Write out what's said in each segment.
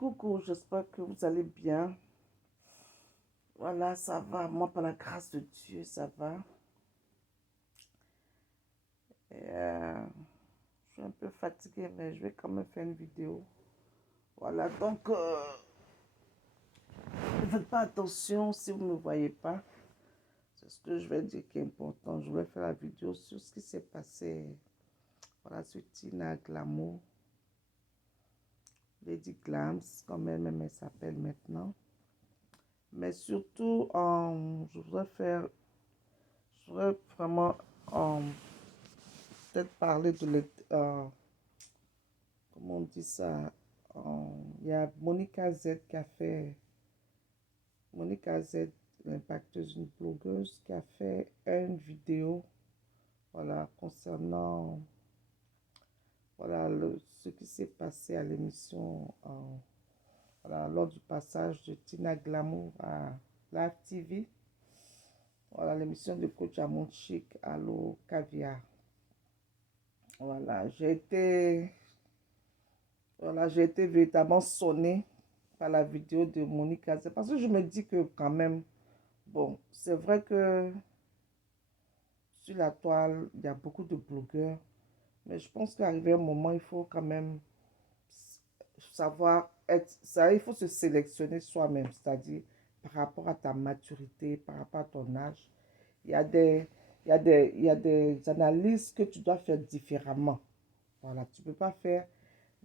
Coucou, j'espère que vous allez bien. Voilà, ça va. Moi, par la grâce de Dieu, ça va. Et, je suis un peu fatiguée, mais je vais quand même faire une vidéo. Voilà, donc, ne faites pas attention si vous ne me voyez pas. C'est ce que je vais dire qui est important. Je vais faire la vidéo sur ce qui s'est passé. Voilà, sur Tina Glamour. Lady Glams, comme elle s'appelle maintenant. Mais surtout, je voudrais vraiment peut-être parler comment on dit ça, il y a Monica Z qui a fait, Monica Z, l'impacteuse, une blogueuse, qui a fait une vidéo, voilà, concernant, voilà, ce qui s'est passé à l'émission, voilà, lors du passage de Tina Glamour à Live TV, voilà, l'émission de coach à mon chic, Allo Caviar. Voilà, j'ai été véritablement sonnée par la vidéo de Monica. C'est parce que je me dis que quand même, bon, c'est vrai que sur la toile, il y a beaucoup de blogueurs, mais je pense qu'arrivé un moment, il faut quand même savoir être, ça, il faut se sélectionner soi-même, c'est-à-dire par rapport à ta maturité, par rapport à ton âge. Il y a des, il y a des analyses que tu dois faire différemment. Voilà, tu peux pas faire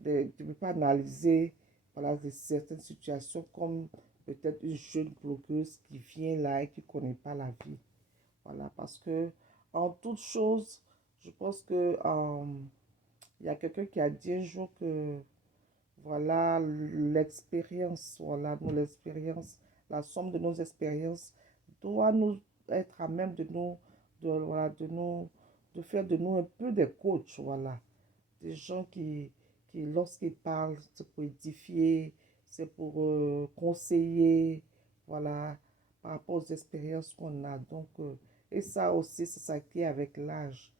tu ne peux pas analyser voilà, certaines situations comme peut-être une jeune blogueuse qui vient là et qui ne connaît pas la vie. Voilà, parce que en toute chose, je pense que il y a quelqu'un qui a dit un jour que voilà l'expérience, voilà l'expérience, la somme de nos expériences doit nous être à même de nous, voilà, de faire de nous un peu des coachs, voilà des gens qui lorsqu'ils parlent, c'est pour édifier, c'est pour conseiller, voilà, par rapport aux expériences qu'on a. Donc, et ça aussi, c'est ça qui est avec l'âge.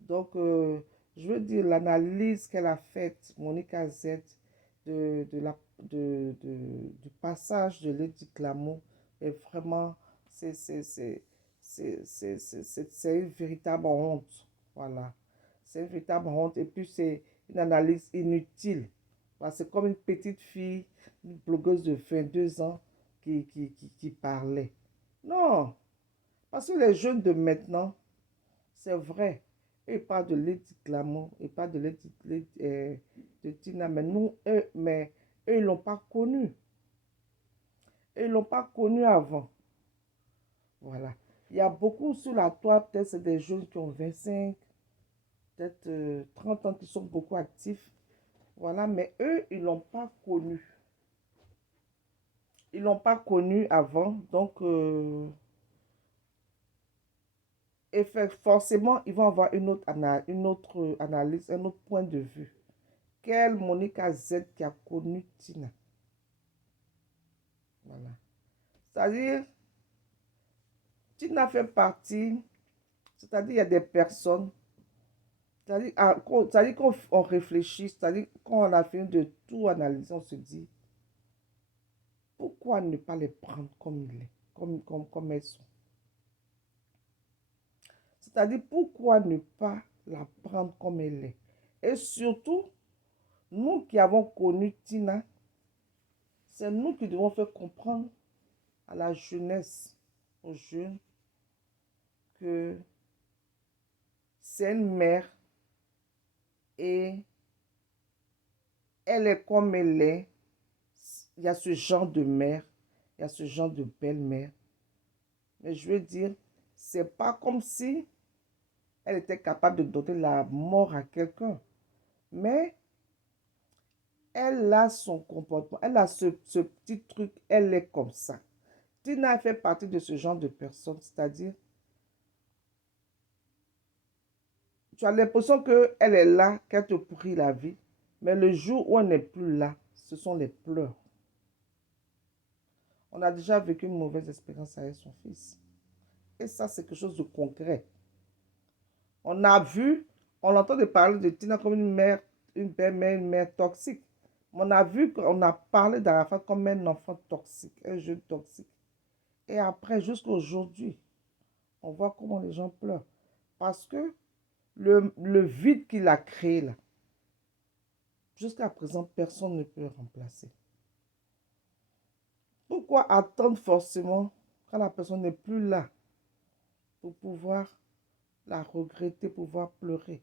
Donc, je veux dire, l'analyse qu'elle a faite, Monica Z, de la, du passage de Lady Glamour, est vraiment, c'est une véritable honte. Voilà. C'est une véritable honte. Et puis, c'est une analyse inutile. C'est comme une petite fille, une blogueuse de 22 ans qui parlait. Non, parce que les jeunes de maintenant, c'est vrai, ils parlent de Lady Glamour, ils parlent de de Tina, mais nous, eux, ils ne l'ont pas connue. Ils ne l'ont pas connue avant. Voilà. Il y a beaucoup sur la toile, peut-être c'est des jeunes qui ont 25, peut-être 30 ans qui sont beaucoup actifs. Voilà, mais eux, ils ne l'ont pas connu. Ils ne l'ont pas connu avant, donc et forcément, ils vont avoir une autre analyse, un autre point de vue. Quelle Monica Z qui a connu Tina? Voilà. C'est-à-dire, Tina fait partie, c'est-à-dire, il y a des personnes, c'est-à-dire qu'on réfléchit, c'est-à-dire, quand on a fini de tout analyser, on se dit, pourquoi ne pas les prendre comme, comme elles sont? C'est-à-dire, pourquoi ne pas la prendre comme elle est? Et surtout, nous qui avons connu Tina, c'est nous qui devons faire comprendre à la jeunesse, aux jeunes, que c'est une mère et elle est comme elle est. Il y a ce genre de mère, il y a ce genre de belle-mère. Mais je veux dire, c'est pas comme si elle était capable de donner la mort à quelqu'un. Mais elle a son comportement, elle a ce petit truc, elle est comme ça. Tina fait partie de ce genre de personne, c'est-à-dire, tu as l'impression qu'elle est là, qu'elle te pourrit la vie, mais le jour où elle n'est plus là, ce sont les pleurs. On a déjà vécu une mauvaise expérience avec son fils. Et ça, c'est quelque chose de concret. On a vu, on entend parler de Tina comme une mère, une belle-mère, une mère toxique. On a vu qu'on a parlé d'Arafat comme un enfant toxique, un jeune toxique. Et après, jusqu'à aujourd'hui, on voit comment les gens pleurent. Parce que le vide qu'il a créé là, jusqu'à présent, personne ne peut le remplacer. Pourquoi attendre forcément quand la personne n'est plus là pour pouvoir la regretter, pouvoir pleurer?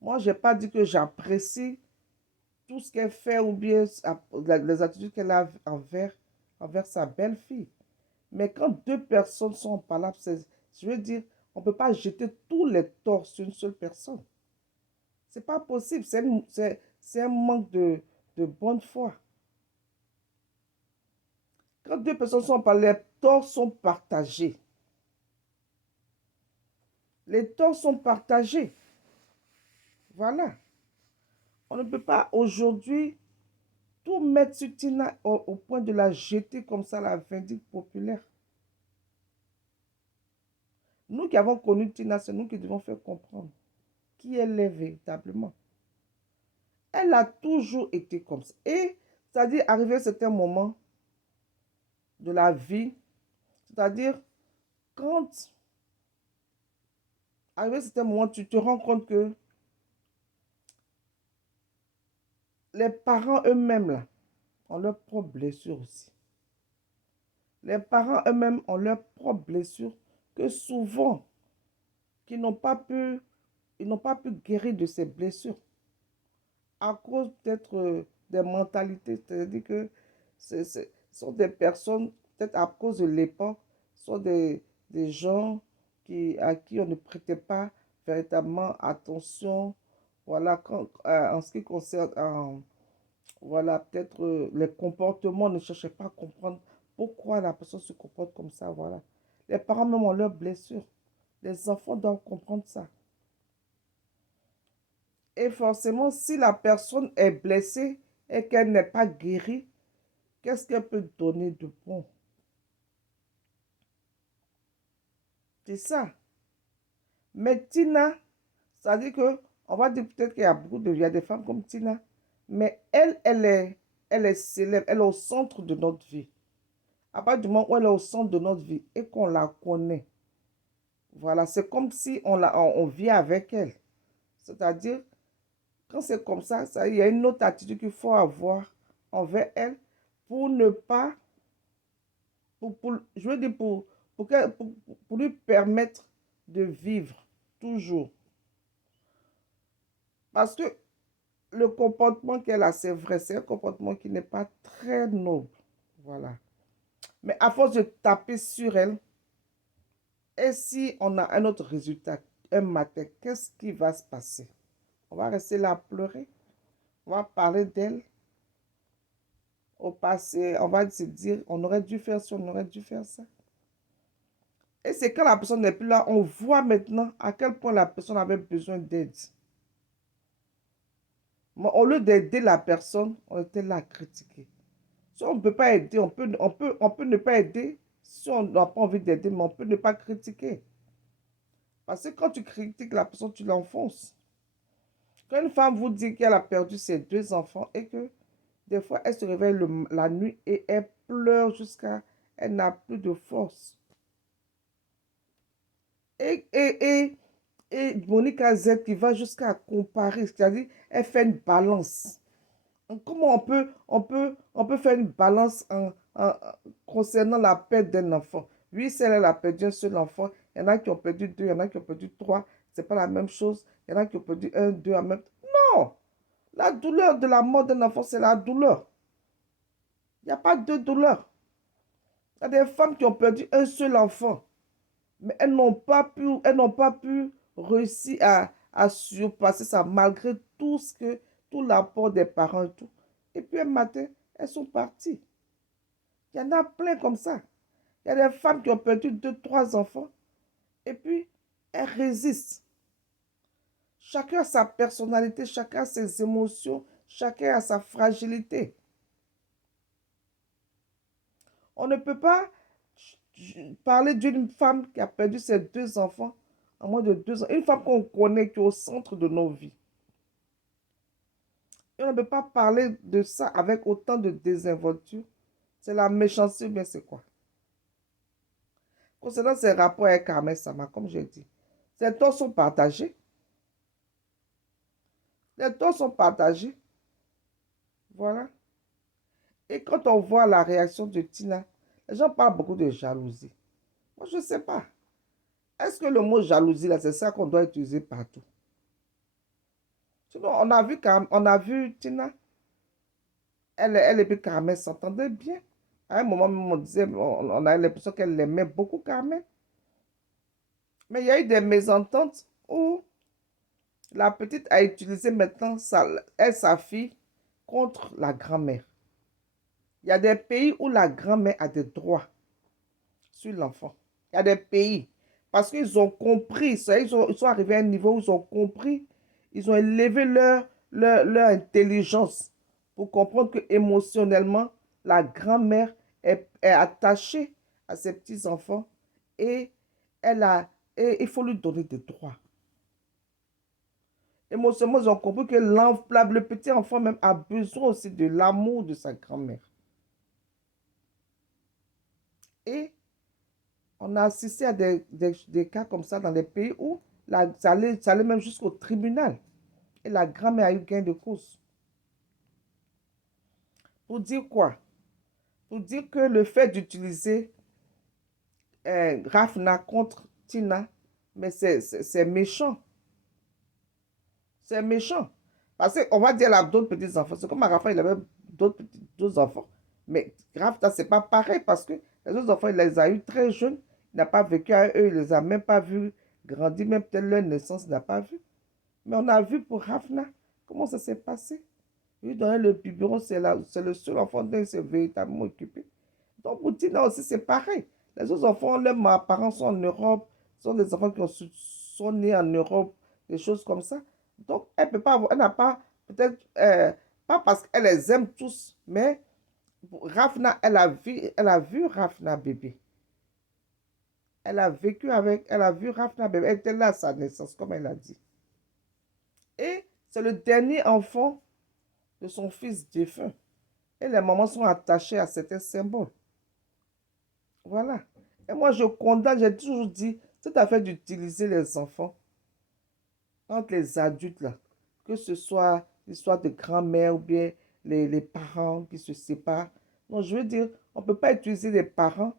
Moi, je n'ai pas dit que j'apprécie tout ce qu'elle fait ou bien les attitudes qu'elle a envers sa belle-fille. Mais quand deux personnes sont en palabre, je veux dire, on ne peut pas jeter tous les torts sur une seule personne. C'est pas possible. C'est un manque de bonne foi. Quand deux personnes sont en palabre, les torts sont partagés. Les torts sont partagés. Voilà. On ne peut pas aujourd'hui tout mettre sur Tina au point de la jeter comme ça, la vindicte populaire. Nous qui avons connu Tina, c'est nous qui devons faire comprendre qui elle est véritablement. Elle a toujours été comme ça. Et c'est-à-dire, arrivé à un certain moment de la vie, c'est-à-dire, quand, arrivé à un certain moment, tu te rends compte que les parents eux-mêmes, là, ont leurs propres blessures aussi. Les parents eux-mêmes ont leurs propres blessures que souvent, qu'ils n'ont pas pu, ils n'ont pas pu guérir de ces blessures à cause peut-être des mentalités. C'est-à-dire que ce sont des personnes, peut-être à cause de l'époque, sont des gens à qui on ne prêtait pas véritablement attention. Voilà, en ce qui concerne, voilà, peut-être les comportements, on ne cherchait pas à comprendre pourquoi la personne se comporte comme ça. Voilà. Les parents même ont leurs blessures. Les enfants doivent comprendre ça. Et forcément, si la personne est blessée et qu'elle n'est pas guérie, qu'est-ce qu'elle peut donner de bon? C'est ça. Mais Tina, ça dit que, on va dire peut-être qu'il y a il y a des femmes comme Tina, mais elle est célèbre, elle est au centre de notre vie. À partir du moment où elle est au centre de notre vie et qu'on la connaît, voilà, c'est comme si on vit avec elle. C'est-à-dire, quand c'est comme ça, il y a une autre attitude qu'il faut avoir envers elle pour ne pas, je veux dire, pour lui permettre de vivre toujours. Parce que le comportement qu'elle a, c'est vrai, c'est un comportement qui n'est pas très noble. Voilà. Mais à force de taper sur elle, et si on a un autre résultat, un matin, qu'est-ce qui va se passer? On va rester là à pleurer. On va parler d'elle au passé. On va se dire, on aurait dû faire ça, on aurait dû faire ça. Et c'est quand la personne n'est plus là, on voit maintenant à quel point la personne avait besoin d'aide. Mais au lieu d'aider la personne, on était là à critiquer. Si on ne peut pas aider, on peut ne pas aider. Si on n'a pas envie d'aider, mais on peut ne pas critiquer. Parce que quand tu critiques la personne, tu l'enfonces. Quand une femme vous dit qu'elle a perdu ses deux enfants et que des fois elle se réveille la nuit et elle pleure jusqu'à... Elle n'a plus de force. Et, et, et Monica Z qui va jusqu'à comparer, c'est-à-dire elle fait une balance. Comment on peut faire une balance concernant la perte d'un enfant? Oui, si elle a perdu un seul enfant, il y en a qui ont perdu deux, il y en a qui ont perdu trois, c'est pas la même chose. Il y en a qui ont perdu un, deux en même temps. Non! La douleur de la mort d'un enfant, c'est la douleur. Il n'y a pas de douleur. Il y a des femmes qui ont perdu un seul enfant, mais elles n'ont pas pu réussir à surpasser ça malgré tout l'apport des parents et tout. Et puis un matin, elles sont parties. Il y en a plein comme ça. Il y a des femmes qui ont perdu deux, trois enfants et puis elles résistent. Chacun a sa personnalité, chacun a ses émotions, chacun a sa fragilité. On ne peut pas parler d'une femme qui a perdu ses deux enfants en moins de 2 ans. Une femme qu'on connaît, qui est au centre de nos vies. Et on ne peut pas parler de ça avec autant de désinvolture. C'est la méchanceté, ou bien c'est quoi? Concernant ces rapports avec Carmen Sama, comme j'ai dit, ces torts sont partagés. Les torts sont partagés. Voilà. Et quand on voit la réaction de Tina, les gens parlent beaucoup de jalousie. Moi, je ne sais pas. Est-ce que le mot jalousie, là, c'est ça qu'on doit utiliser partout? Sinon, on a vu Tina, elle et puis Carmen s'entendaient bien. À un moment, même, on disait, on a l'impression qu'elle aimait beaucoup Carmen. Mais il y a eu des mésententes où la petite a utilisé maintenant sa fille contre la grand-mère. Il y a des pays où la grand-mère a des droits sur l'enfant. Il y a des pays. Parce qu'ils ont compris, ils sont arrivés à un niveau où ils ont compris, ils ont élevé leur intelligence pour comprendre que émotionnellement, la grand-mère est attachée à ses petits-enfants et, et il faut lui donner des droits. Émotionnellement, ils ont compris que le petit enfant même a besoin aussi de l'amour de sa grand-mère. Et on a assisté à des cas comme ça dans les pays où ça allait même jusqu'au tribunal. Et la grand-mère a eu gain de cause. Pour dire quoi? Pour dire que le fait d'utiliser Rafna contre Tina, mais c'est méchant. C'est méchant. Parce qu'on va dire à d'autres petits-enfants. C'est comme à Rafa, il avait d'autres enfants. Mais Rafna, c'est pas pareil parce que les autres enfants, il les a eu très jeunes. Il n'a pas vécu avec eux. Il les a même pas vus grandir. Même peut-être leur naissance, il n'a pas vu. Mais on a vu pour Rafna comment ça s'est passé. Lui donner le biberon, c'est le seul enfant dont il s'est véritablement occupé. Donc pour Tina aussi, c'est pareil. Les autres enfants, leurs parents sont en Europe, sont des enfants sont nés en Europe, des choses comme ça. Donc elle peut pas avoir, elle n'a pas, peut-être, pas parce qu'elle les aime tous, mais Rafna, elle a vu Rafna bébé. Elle a vu Rafna bébé. Elle était là à sa naissance, comme elle a dit. Et c'est le dernier enfant de son fils défunt. Et les mamans sont attachées à certains symboles. Voilà. Et moi, je condamne, j'ai toujours dit, cette affaire d'utiliser les enfants entre les adultes, là, que ce soit l'histoire de grand-mère ou bien les parents qui se séparent. Non, je veux dire, on ne peut pas utiliser les parents,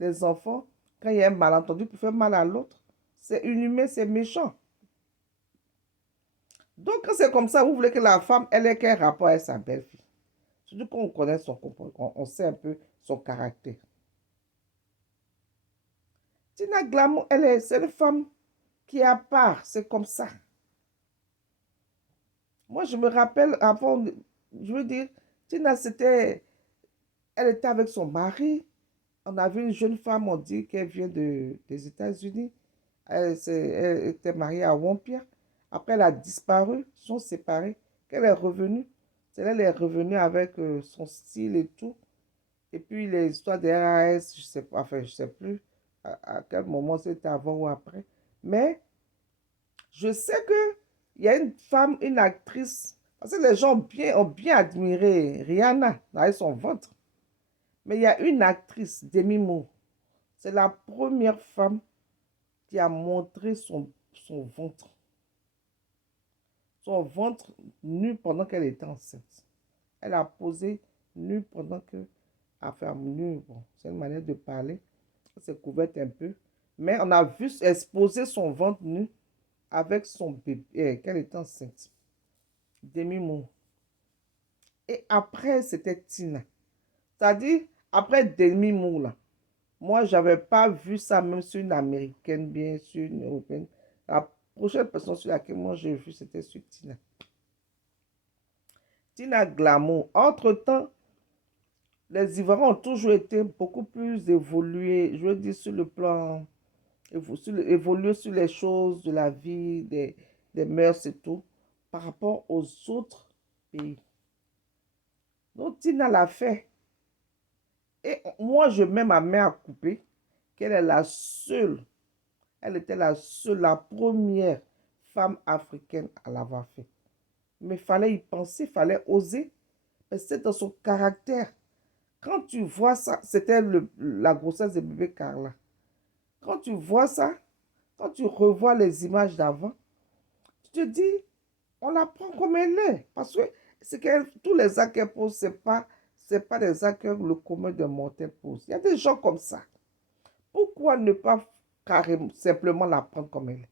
les enfants, quand il y a un malentendu pour faire mal à l'autre. C'est inhumain, c'est méchant. Donc, quand c'est comme ça, vous voulez que la femme, elle ait quel rapport avec sa belle-fille? Surtout qu'on connaît son comportement, on sait un peu son caractère. Tina Glamour, c'est une femme qui est à part, c'est comme ça. Moi, je me rappelle avant, je veux dire, Tina, elle était avec son mari. On a vu une jeune femme, on dit qu'elle vient des États-Unis. Elle était mariée à Wampia. Après, elle a disparu, ils sont séparés. Qu'elle est revenue, elle est revenue avec son style et tout. Et puis, les histoires des RAS, je sais pas, enfin, je sais plus à quel moment c'était avant ou après. Mais je sais que il y a une femme, une actrice, parce que les gens ont bien admiré Rihanna avec son ventre. Mais il y a une actrice, Demi Moore. C'est la première femme qui a montré son ventre. Son ventre nu pendant qu'elle était enceinte. Elle a posé nu pendant que... Enfin, nu, bon, c'est une manière de parler. Elle s'est couverte un peu. Mais on a vu exposer son ventre nu avec son bébé, qu'elle était enceinte. Demi Moore. Et après, c'était Tina. C'est-à-dire, après Demi Moore, là, moi, je n'avais pas vu ça même sur une américaine, bien sûr, une européenne. La prochaine personne sur laquelle moi j'ai vu, c'était sur Tina. Tina Glamour. Entre-temps, les Ivoiriens ont toujours été beaucoup plus évolués, je veux dire, sur le plan, évoluer sur les choses de la vie, des mœurs et tout, par rapport aux autres pays. Donc, Tina l'a fait. Et moi, je mets ma main à couper qu'elle est la seule, elle était la seule, la première femme africaine à l'avoir fait. Mais il fallait y penser, il fallait oser. C'est dans son caractère. Quand tu vois ça, c'était la grossesse de bébé Carla. Quand tu vois ça, quand tu revois les images d'avant, tu te dis, on la prend comme elle est. Parce que tous les actes qu'elle pose, c'est pas des actes que le commun des mortels pose. Il y a des gens comme ça. Pourquoi ne pas carrément, simplement la prendre comme elle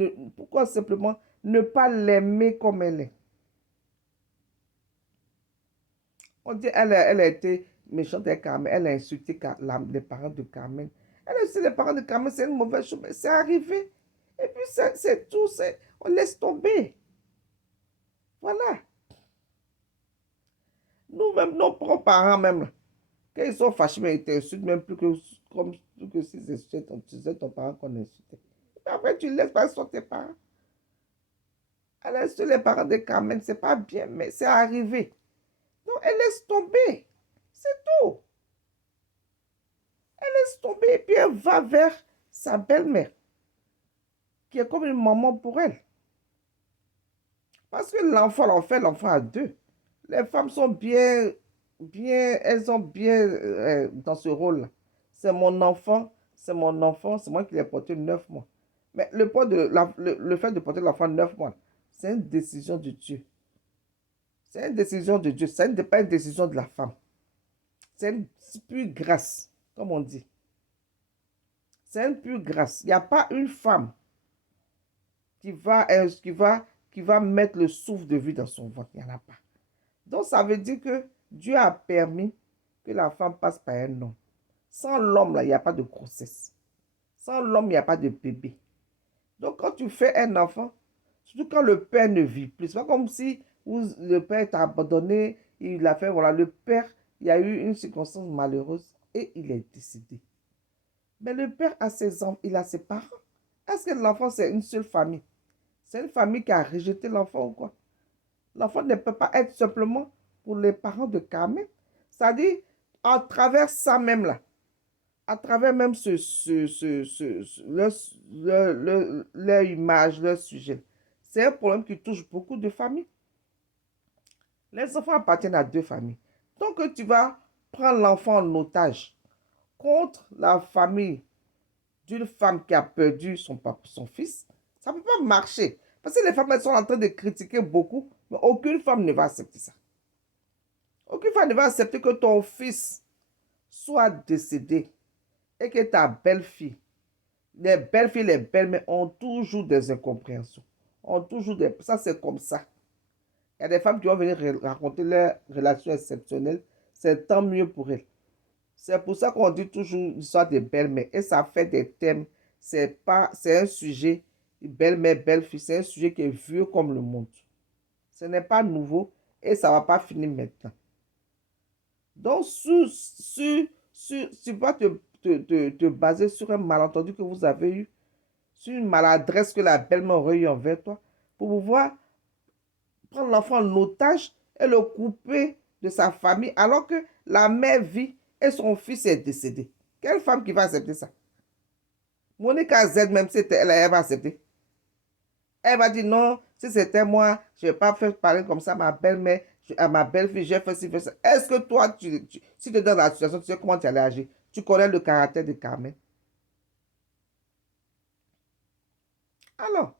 est? Pourquoi simplement ne pas l'aimer comme elle est? On dit elle a été méchante avec Carmen, elle a insulté les parents de Carmen. Elle a insulté les parents de Carmen, c'est une mauvaise chose, mais c'est arrivé. Et puis c'est tout, on laisse tomber. Voilà. Nous-mêmes, nos propres parents même, quand ils sont fâchés, mais ils t'insultent même plus que s'ils insultaient ton parent qu'on insultait. Et après, tu laisses passer sur tes parents. Elle a insulté les parents de Carmen, c'est pas bien, mais c'est arrivé. Donc, elle laisse tomber. C'est tout. Elle laisse tomber et puis elle va vers sa belle-mère, qui est comme une maman pour elle. Parce que l'enfant, on fait l'enfant à deux. Les femmes sont elles sont bien dans ce rôle-là. C'est mon enfant, c'est mon enfant, c'est moi qui l'ai porté 9 mois. Mais le fait de porter l'enfant 9 mois, c'est une décision de Dieu. C'est une décision de Dieu, ce n'est pas une décision de la femme. C'est une pure grâce, comme on dit. C'est une pure grâce. Il n'y a pas une femme qui va mettre le souffle de vie dans son ventre. Il n'y en a pas. Donc, ça veut dire que Dieu a permis que la femme passe par un homme. Sans l'homme, là, il n'y a pas de grossesse. Sans l'homme, il n'y a pas de bébé. Donc, quand tu fais un enfant, surtout quand le père ne vit plus, c'est pas comme si le père t'a abandonné, il a fait, voilà, le père, il y a eu une circonstance malheureuse et il est décédé. Mais le père a ses enfants, il a ses parents. Est-ce que l'enfant, c'est une seule famille? C'est une famille qui a rejeté l'enfant ou quoi? L'enfant ne peut pas être simplement pour les parents de Carmen. C'est-à-dire, à travers ça même là, à travers même leur image, leur sujet, c'est un problème qui touche beaucoup de familles. Les enfants appartiennent à deux familles. Donc, tu vas prendre l'enfant en otage contre la famille d'une femme qui a perdu son fils, ça ne peut pas marcher. Parce que les femmes, elles sont en train de critiquer beaucoup, mais aucune femme ne va accepter ça. Aucune femme ne va accepter que ton fils soit décédé et que ta belle-fille, les belles-filles, les belles-mères ont toujours des incompréhensions. Ça, c'est comme ça. Il y a des femmes qui vont venir raconter leurs relations exceptionnelles. C'est tant mieux pour elles. C'est pour ça qu'on dit toujours l'histoire des belles-mères. Et ça fait des thèmes. C'est un sujet, belle-mère, belle-fille, c'est un sujet qui est vieux comme le monde. Ce n'est pas nouveau et ça ne va pas finir maintenant. Donc, tu vas te baser sur un malentendu que vous avez eu, sur une maladresse que la belle-mère aurait eu envers toi, pour pouvoir prendre l'enfant en otage et le couper de sa famille, alors que la mère vit et son fils est décédé. Quelle femme qui va accepter ça? Monica Z, même si elle va accepter. Elle va dire non, si c'était moi, je ne vais pas faire parler comme ça à ma belle-mère, à ma belle-fille, j'ai fait ci, fait ça. Est-ce que toi, si tu es dans la situation, tu sais comment tu allais agir? Tu connais le caractère de Carmen. Alors,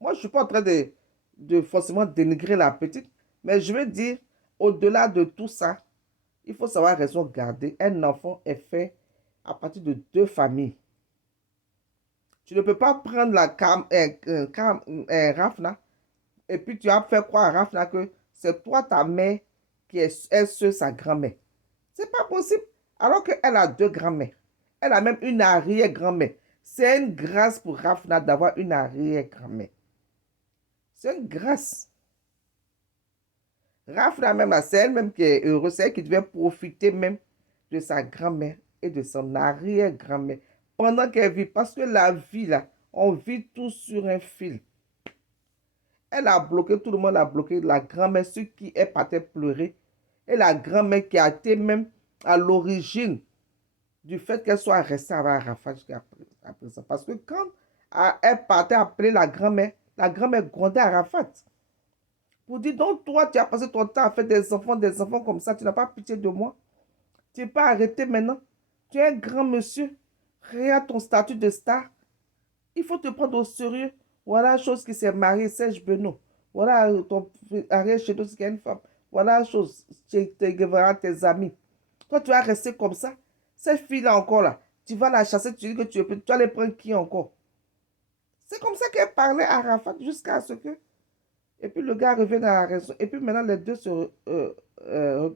moi, je ne suis pas en train de forcément dénigrer la petite, mais je veux dire, au-delà de tout ça, il faut savoir raison garder. Un enfant est fait à partir de deux familles. Tu ne peux pas prendre Rafna et puis tu as fait croire à Rafna que c'est toi ta mère qui est sa grand-mère. C'est pas possible. Alors qu'elle a deux grand-mères. Elle a même une arrière-grand-mère. C'est une grâce pour Rafna d'avoir une arrière-grand-mère. C'est une grâce. Rafna même, c'est elle-même qui est heureuse. C'est elle qui devait profiter même de sa grand-mère et de son arrière-grand-mère pendant qu'elle vit. Parce que la vie, là, on vit tout sur un fil. Elle a bloqué, tout le monde a bloqué la grand-mère, ceux qui est parti pleurer. Et la grand-mère qui a été même à l'origine du fait qu'elle soit restée avec Arafat jusqu'à présent. Parce que quand elle partait appeler la grand-mère grondait Arafat. Pour dire, donc toi, tu as passé ton temps à faire des enfants comme ça, tu n'as pas pitié de moi. Tu n'es pas arrêté maintenant. Tu es un grand monsieur. Regarde ton statut de star. Il faut te prendre au sérieux. Voilà la chose qui s'est mariée, Serge Benoît. Voilà ton arrière chez nous, qui a une femme. Voilà la chose, tu te tes amis. Toi, tu vas rester comme ça. Cette fille-là encore là, tu vas la chasser, tu dis que tu vas aller prendre qui encore? C'est comme ça qu'elle parlait à Rafat jusqu'à ce que... Et puis le gars revient à la raison. Et puis maintenant, les deux se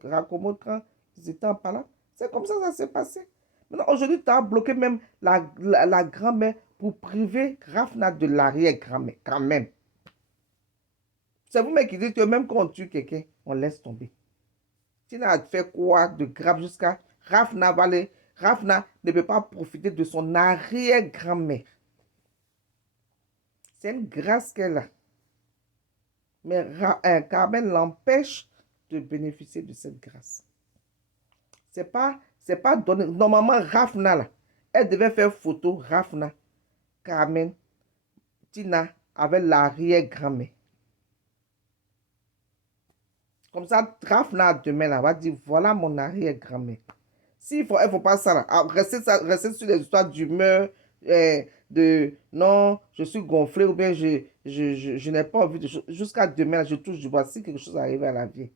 raccommodent quand ils étaient en parlant. C'est comme ça que ça s'est passé. Maintenant, aujourd'hui, tu as bloqué même la grand-mère pour priver Rafna de l'arrière-grand-mère, quand même. C'est vous-même qui dites que même quand on tue quelqu'un, on laisse tomber. Tu n'as fait quoi de grave jusqu'à Rafna Rafna ne peut pas profiter de son arrière-grand-mère. C'est une grâce qu'elle a. Mais Carmen l'empêche de bénéficier de cette grâce. C'est pas donné. Normalement, Rafna, là, elle devait faire photo, Rafna, Carmen, Tina, avec l'arrière-grand-mère. Comme ça, Rafna, demain, là, va dire, voilà mon arrière-grand-mère. S'il faut, elle ne faut pas ça, là. Rester sur les histoires d'humeur, de non, je suis gonflé ou bien je n'ai pas envie de choses. Jusqu'à demain, je touche du bois si quelque chose arrive à la vie.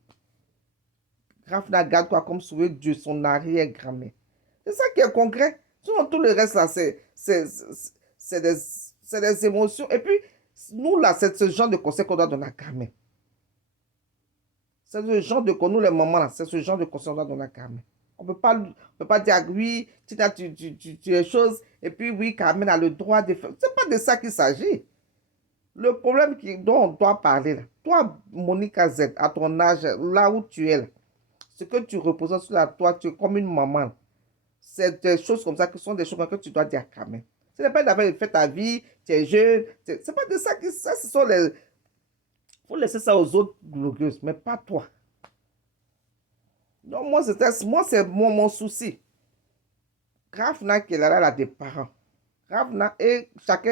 Rafna garde quoi comme souvenir de son arrière-grand-mère. C'est ça qui est concret. Sinon, tout le reste, là, c'est des émotions. Et puis, nous, là, c'est ce genre de conseil qu'on doit donner à Carmen. C'est ce genre de conseil, nous, les mamans, là, c'est ce genre de conseil qu'on doit donner à Carmen. On ne peut pas dire, oui, tu es choses, et puis oui, Carmen a le droit de faire. Ce n'est pas de ça qu'il s'agit. Le problème dont on doit parler, là, toi, Monica Z, à ton âge, là où tu es, là, ce que tu représentes sur la toi, tu es comme une maman. C'est des choses comme ça qui sont des choses que tu dois dire quand même. Ce n'est pas d'avoir fait ta vie, tu es jeune. C'est pas de ça que ça, ce sont les. Il faut laisser ça aux autres glorieuses, mais pas toi. Donc, moi, c'est mon souci. Rafna qui est là, elle a des parents. Rafna et chaque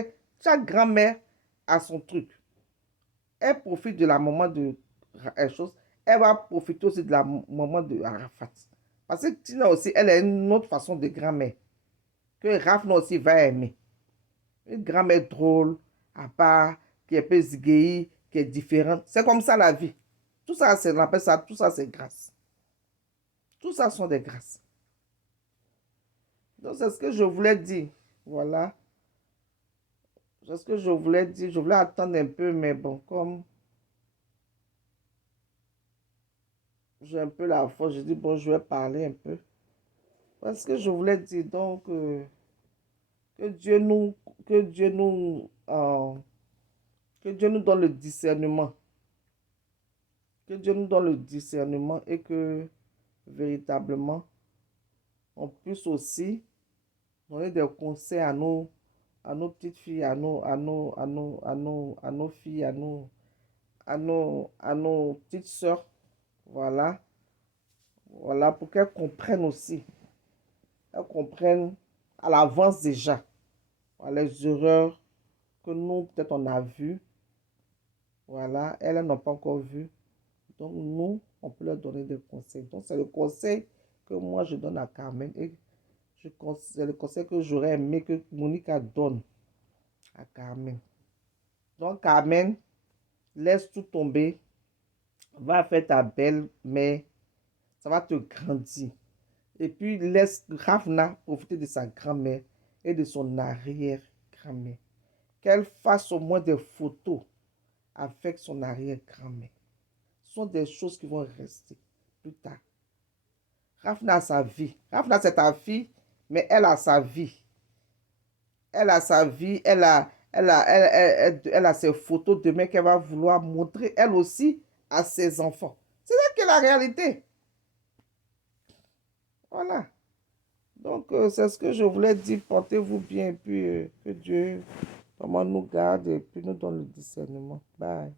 grand-mère a son truc. Elle profite de la moment de chose. Elle va profiter aussi de la moment de Arafat. Parce que Tina aussi, elle a une autre façon de grand-mère que Rafna aussi va aimer. Une grand-mère drôle, à part, qui est un peu zigueille, qui est différente. C'est comme ça la vie. Tout ça, on appelle ça, tout ça, c'est grâce. Tout ça sont des grâces. Donc, c'est ce que je voulais dire. Voilà. C'est ce que je voulais dire. Je voulais attendre un peu, mais bon, comme j'ai un peu la force, je dis, bon, je vais parler un peu. Parce que je voulais dire, donc, que Dieu nous, que Dieu nous, que Dieu nous donne le discernement. Que Dieu nous donne le discernement et que, véritablement, on puisse aussi donner des conseils à nos petites filles, à nos filles, à nos petites sœurs. Voilà. Voilà, pour qu'elles comprennent aussi. Elles comprennent à l'avance déjà les erreurs que nous, peut-être, on a vues. Voilà, elles n'ont pas encore vu. Donc, nous, on peut leur donner des conseils. Donc, c'est le conseil que moi, je donne à Carmen. Et c'est le conseil que j'aurais aimé que Monica donne à Carmen. Donc, Carmen, laisse tout tomber. Va faire ta belle, mais ça va te grandir. Et puis, laisse Ravna profiter de sa grand-mère et de son arrière-grand-mère. Qu'elle fasse au moins des photos avec son arrière-grand-mère. Ce sont des choses qui vont rester plus tard. Ravna a sa vie. Ravna, c'est ta fille, mais elle a sa vie. Elle a sa vie, elle a ses photos demain qu'elle va vouloir montrer, elle aussi, à ses enfants. C'est ça qui est la réalité. Voilà. Donc, c'est ce que je voulais dire. Portez-vous bien et puis que Dieu vraiment nous garde et puis nous donne le discernement. Bye.